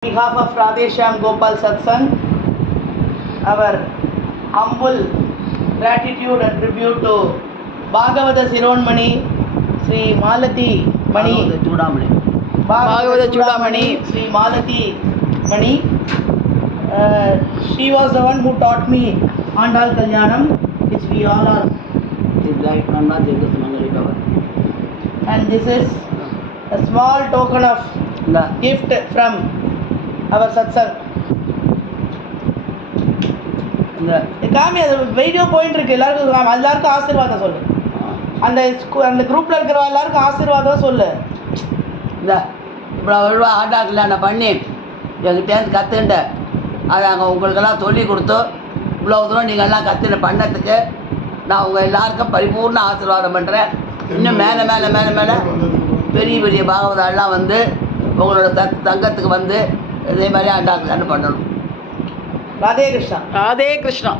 On behalf of Radheshyam Gopal Satsang, our humble gratitude and tribute to Bhagavata Sironmani, Sri Malati Mani, Bhagavata Chudamani, Sri Malati Mani. She was the one who taught me Andal Kalyanam, which we all are. And this is a small token of gift from our satsang. காமி அது video போயிட்டு இருக்கு, எல்லாருக்கும் ஆசீர்வாதம் சொல்லு. அந்த குரூப்ல இருக்கிற எல்லாருக்கும் ஆசீர்வாதம் சொல்லு. இந்த இவ்வளோ ஆட்டாக்கில் நான் பண்ணி எங்கிட்டேருந்து கற்றுக்கிட்டேன். அதை நாங்கள் உங்களுக்கெல்லாம் சொல்லி கொடுத்தோம். இவ்வளோ தூரம் நீங்கள்லாம் கற்றுன பண்ணத்துக்கு நான் உங்கள் எல்லாருக்கும் பரிபூர்ண ஆசீர்வாதம் பண்ணுறேன். இன்னும் மேலே மேலே மேலே மேலே பெரிய பெரிய பாகவதாலாம் வந்து உங்களோட தங்கத்துக்கு வந்து இதே மாதிரி ஆண்டாக்கில் பண்ணணும். ராதே கிருஷ்ணா. ராதே கிருஷ்ணா.